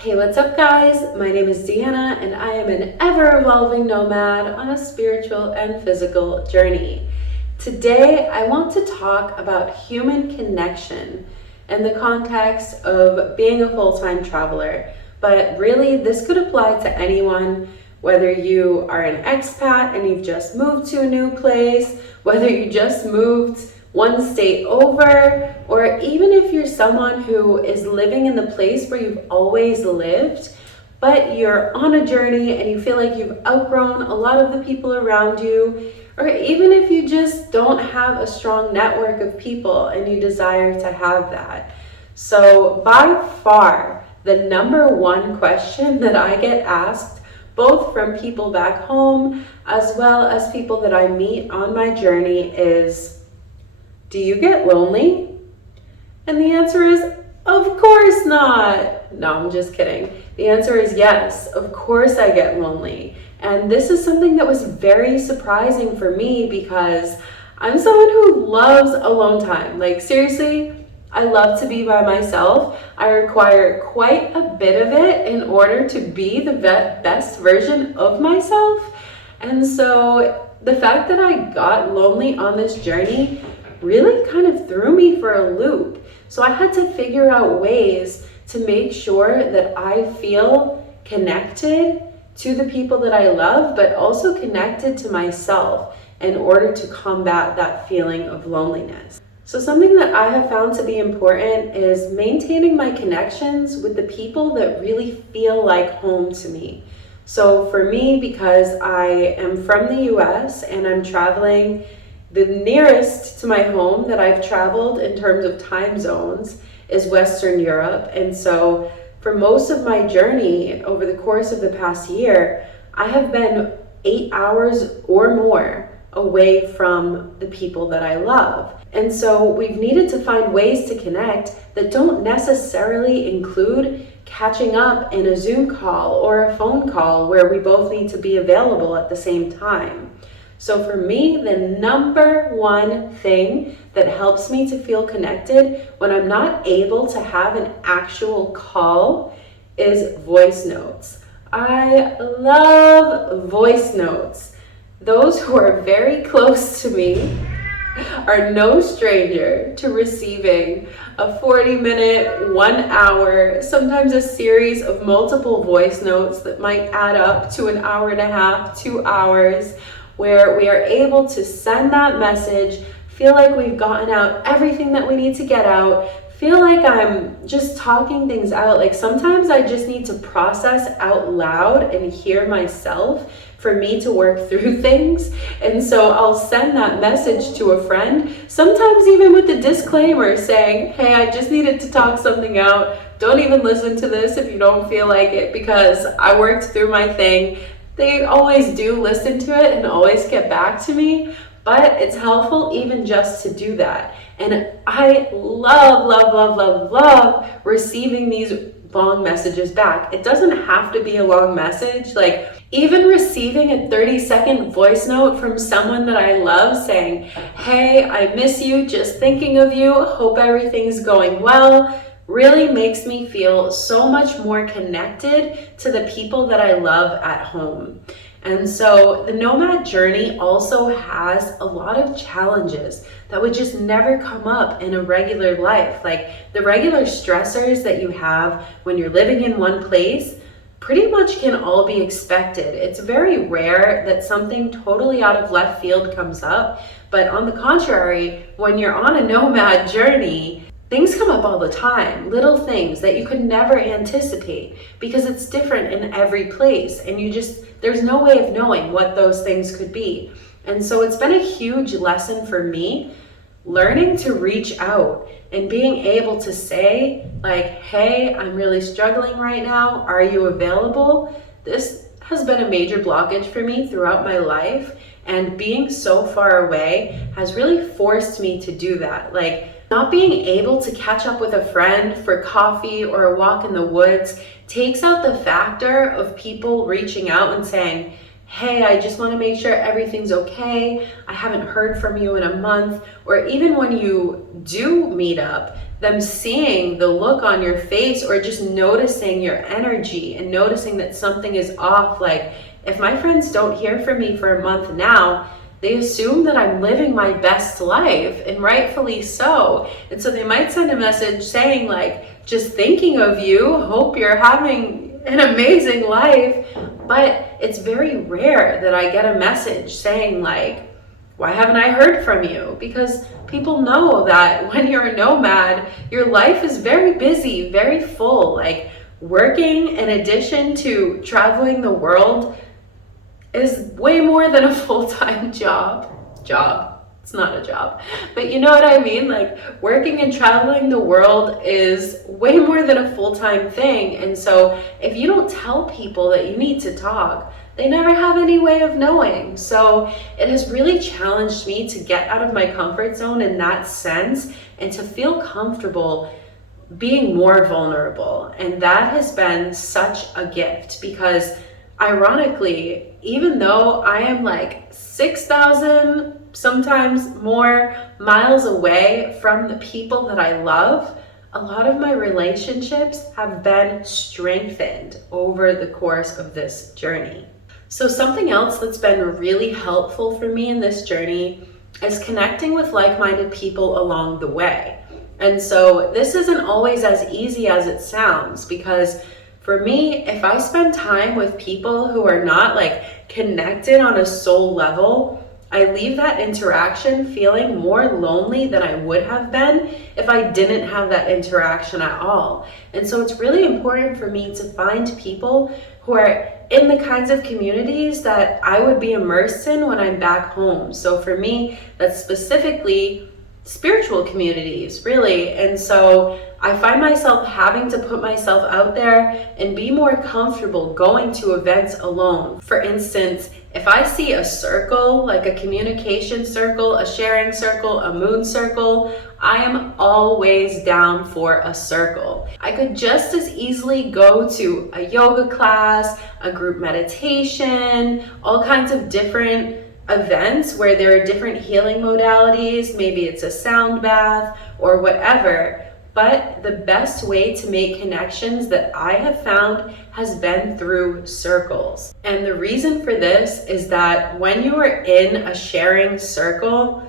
Hey, what's up, guys? My name is Deanna, and I am an ever-evolving nomad on a spiritual and physical journey. Today, I want to talk about human connection in the context of being a full-time traveler. But really, this could apply to anyone, whether you are an expat and you've just moved to a new place, whether you just moved one state over, or even if you're someone who is living in the place where you've always lived, but you're on a journey and you feel like you've outgrown a lot of the people around you, or even if you just don't have a strong network of people and you desire to have that. So by far, the number one question that I get asked, both from people back home as well as people that I meet on my journey, is, do you get lonely? And the answer is, of course not. No, I'm just kidding. The answer is yes, of course I get lonely. And this is something that was very surprising for me because I'm someone who loves alone time. Like, seriously, I love to be by myself. I require quite a bit of it in order to be the best version of myself. And so the fact that I got lonely on this journey really kind of threw me for a loop. So I had to figure out ways to make sure that I feel connected to the people that I love, but also connected to myself in order to combat that feeling of loneliness. So something that I have found to be important is maintaining my connections with the people that really feel like home to me. So for me, because I am from the US and I'm traveling, the nearest to my home that I've traveled in terms of time zones is Western Europe. And so for most of my journey over the course of the past year, I have been 8 hours or more away from the people that I love. And so we've needed to find ways to connect that don't necessarily include catching up in a Zoom call or a phone call where we both need to be available at the same time. So for me, the number one thing that helps me to feel connected when I'm not able to have an actual call is voice notes. I love voice notes. Those who are very close to me are no stranger to receiving a 40-minute, 1 hour, sometimes a series of multiple voice notes that might add up to an hour and a half, 2 hours, where we are able to send that message, feel like we've gotten out everything that we need to get out, feel like I'm just talking things out. Like, sometimes I just need to process out loud and hear myself for me to work through things. And so I'll send that message to a friend, sometimes even with the disclaimer saying, hey, I just needed to talk something out. Don't even listen to this if you don't feel like it, because I worked through my thing. They always do listen to it and always get back to me, but it's helpful even just to do that. And I love receiving these long messages back. It doesn't have to be a long message. Like, even receiving a 30-second voice note from someone that I love saying, hey, I miss you, just thinking of you, hope everything's going well, really makes me feel so much more connected to the people that I love at home. And so the nomad journey also has a lot of challenges that would just never come up in a regular life. Like, the regular stressors that you have when you're living in one place pretty much can all be expected. It's very rare that something totally out of left field comes up. But on the contrary, when you're on a nomad journey, things come up all the time, little things that you could never anticipate because it's different in every place, and there's no way of knowing what those things could be. And so it's been a huge lesson for me, learning to reach out and being able to say, like, hey, I'm really struggling right now. Are you available? This has been a major blockage for me throughout my life, and being so far away has really forced me to do that. Like, not being able to catch up with a friend for coffee or a walk in the woods takes out the factor of people reaching out and saying, hey, I just want to make sure everything's okay. I haven't heard from you in a month. Or even when you do meet up, them seeing the look on your face, or just noticing your energy and noticing that something is off. Like, if my friends don't hear from me for a month now, they assume that I'm living my best life, and rightfully so. And so they might send a message saying like, just thinking of you, hope you're having an amazing life. But it's very rare that I get a message saying like, why haven't I heard from you? Because people know that when you're a nomad, your life is very busy, very full. Like, working in addition to traveling the world is way more than a full-time job. It's not a job, but you know what I mean? Like, working and traveling the world is way more than a full-time thing. And so if you don't tell people that you need to talk, they never have any way of knowing. So it has really challenged me to get out of my comfort zone in that sense, and to feel comfortable being more vulnerable. And that has been such a gift, because ironically, even though I am like 6,000, sometimes more miles away from the people that I love, a lot of my relationships have been strengthened over the course of this journey. So something else that's been really helpful for me in this journey is connecting with like-minded people along the way. And so this isn't always as easy as it sounds, because for me, if I spend time with people who are not like connected on a soul level, I leave that interaction feeling more lonely than I would have been if I didn't have that interaction at all. And so it's really important for me to find people who are in the kinds of communities that I would be immersed in when I'm back home. So for me, that's specifically spiritual communities, really. And so I find myself having to put myself out there and be more comfortable going to events alone. For instance, if I see a circle, like a communication circle, a sharing circle, a moon circle, I am always down for a circle. I could just as easily go to a yoga class, a group meditation, all kinds of different events where there are different healing modalities. Maybe it's a sound bath or whatever. But the best way to make connections that I have found has been through circles. And the reason for this is that when you are in a sharing circle,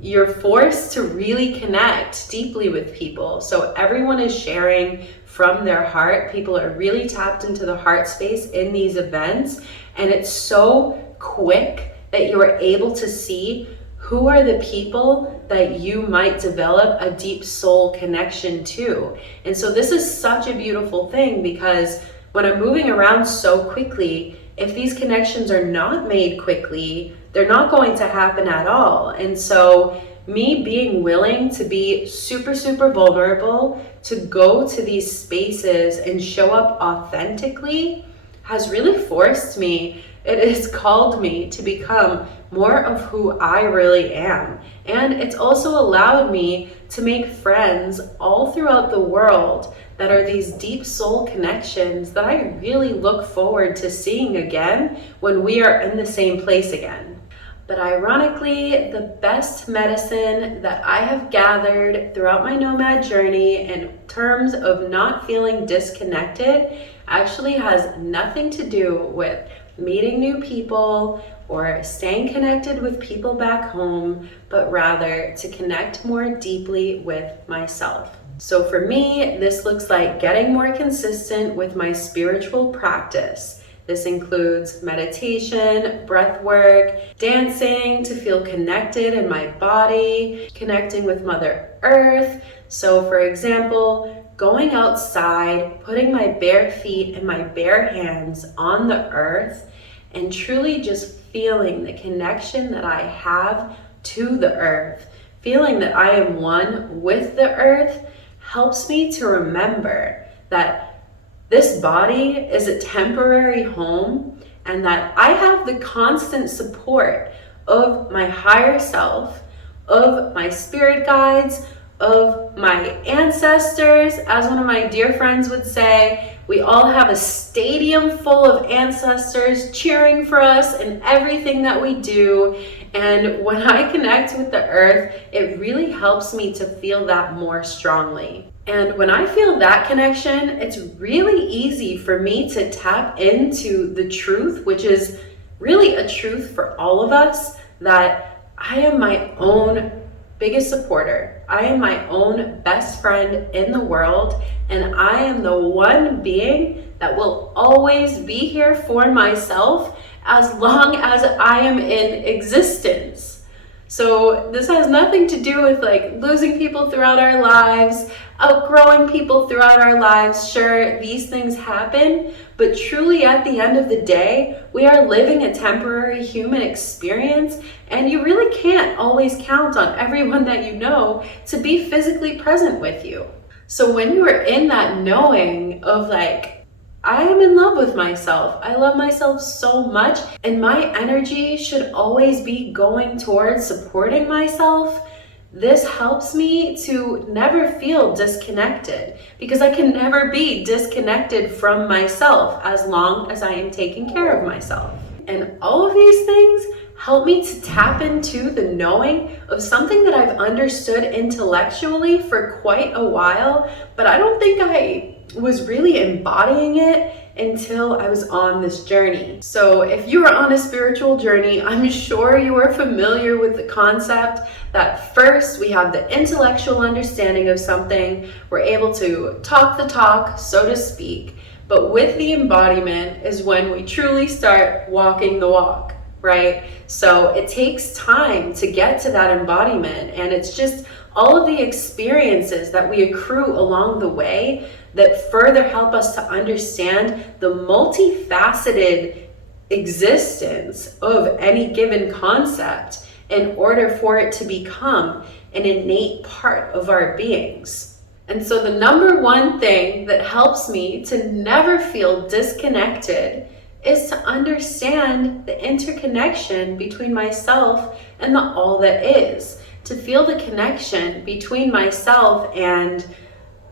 you're forced to really connect deeply with people. So everyone is sharing from their heart. People are really tapped into the heart space in these events. And it's so quick that you are able to see who are the people that you might develop a deep soul connection to. And so this is such a beautiful thing, because when I'm moving around so quickly, if these connections are not made quickly, they're not going to happen at all. And so me being willing to be super, super vulnerable, to go to these spaces and show up authentically has really forced me. It has called me to become more of who I really am. And it's also allowed me to make friends all throughout the world that are these deep soul connections that I really look forward to seeing again when we are in the same place again. But ironically, the best medicine that I have gathered throughout my nomad journey in terms of not feeling disconnected actually has nothing to do with meeting new people or staying connected with people back home, but rather to connect more deeply with myself. So for me, this looks like getting more consistent with my spiritual practice. This includes meditation, breath work, dancing to feel connected in my body, connecting with Mother Earth. So for example, going outside, putting my bare feet and my bare hands on the earth, and truly just feeling the connection that I have to the earth, feeling that I am one with the earth, helps me to remember that this body is a temporary home, and that I have the constant support of my higher self, of my spirit guides, of my ancestors. As one of my dear friends would say, we all have a stadium full of ancestors cheering for us in everything that we do. And when I connect with the earth, it really helps me to feel that more strongly. And when I feel that connection, it's really easy for me to tap into the truth, which is really a truth for all of us, that I am my own biggest supporter. I am my own best friend in the world, and I am the one being that will always be here for myself as long as I am in existence. So this has nothing to do with like losing people throughout our lives, outgrowing people throughout our lives. Sure, these things happen, but truly at the end of the day, we are living a temporary human experience, and you really can't always count on everyone that you know to be physically present with you. So when you are in that knowing of like, I am in love with myself, I love myself so much, and my energy should always be going towards supporting myself, this helps me to never feel disconnected, because I can never be disconnected from myself as long as I am taking care of myself. And all of these things help me to tap into the knowing of something that I've understood intellectually for quite a while, but I don't think I was really embodying it until I was on this journey. So if you are on a spiritual journey, I'm sure you are familiar with the concept that first we have the intellectual understanding of something, we're able to talk the talk, so to speak, but with the embodiment is when we truly start walking the walk, right? So it takes time to get to that embodiment, and it's just all of the experiences that we accrue along the way that further help us to understand the multifaceted existence of any given concept in order for it to become an innate part of our beings. And so the number one thing that helps me to never feel disconnected is to understand the interconnection between myself and the all that is, to feel the connection between myself and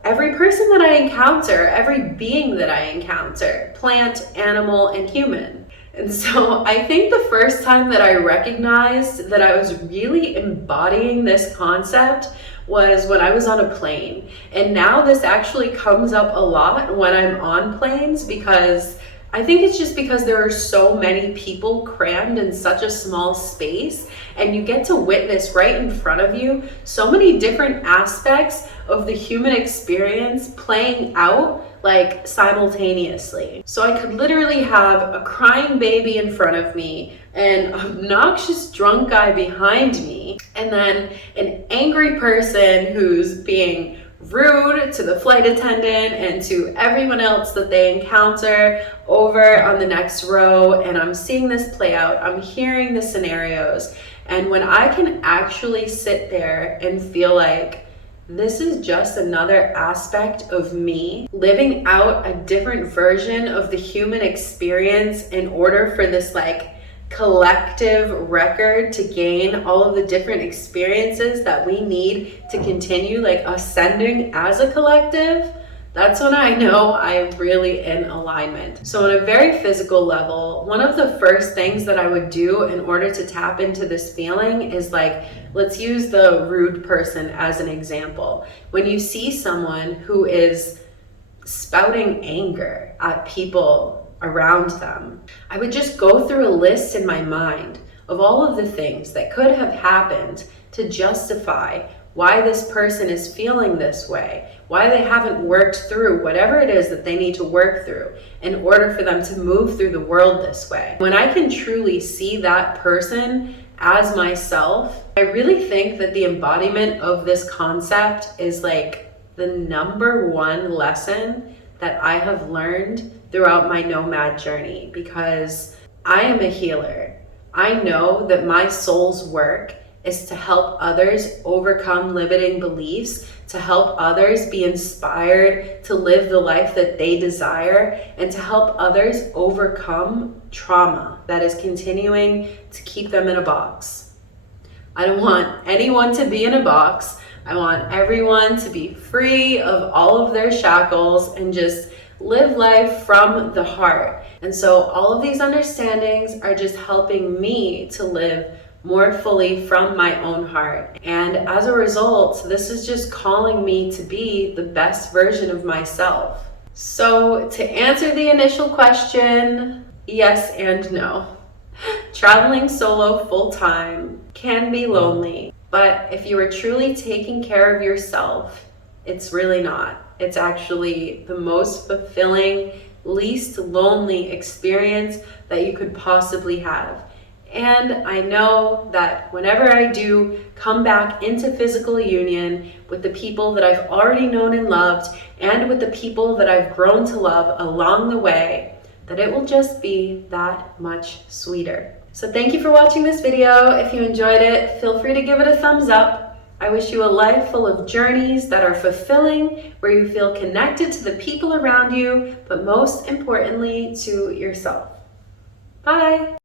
every person that I encounter, every being that I encounter, plant, animal, and human. And so I think the first time that I recognized that I was really embodying this concept was when I was on a plane. And now this actually comes up a lot when I'm on planes, because I think it's just because there are so many people crammed in such a small space, and you get to witness right in front of you so many different aspects of the human experience playing out like simultaneously. So I could literally have a crying baby in front of me, an obnoxious drunk guy behind me, and then an angry person who's being rude to the flight attendant and to everyone else that they encounter over on the next row. And I'm seeing this play out, I'm hearing the scenarios, and when I can actually sit there and feel like this is just another aspect of me living out a different version of the human experience in order for this like collective record to gain all of the different experiences that we need to continue like ascending as a collective, that's when I know I'm really in alignment. So on a very physical level, one of the first things that I would do in order to tap into this feeling is like, let's use the rude person as an example. When you see someone who is spouting anger at people around them, I would just go through a list in my mind of all of the things that could have happened to justify why this person is feeling this way, why they haven't worked through whatever it is that they need to work through in order for them to move through the world this way. When I can truly see that person as myself, I really think that the embodiment of this concept is like the number one lesson that I have learned throughout my Nomad journey, because I am a healer. I know that my soul's work is to help others overcome limiting beliefs, to help others be inspired to live the life that they desire, and to help others overcome trauma that is continuing to keep them in a box. I don't want anyone to be in a box. I want everyone to be free of all of their shackles and just live life from the heart. And so all of these understandings are just helping me to live more fully from my own heart. And as a result, this is just calling me to be the best version of myself. So to answer the initial question, yes and no. Traveling solo full-time can be lonely, but if you are truly taking care of yourself, it's really not. It's actually the most fulfilling, least lonely experience that you could possibly have. And I know that whenever I do come back into physical union with the people that I've already known and loved, and with the people that I've grown to love along the way, that it will just be that much sweeter. So thank you for watching this video. If you enjoyed it, feel free to give it a thumbs up. I wish you a life full of journeys that are fulfilling, where you feel connected to the people around you, but most importantly, to yourself. Bye.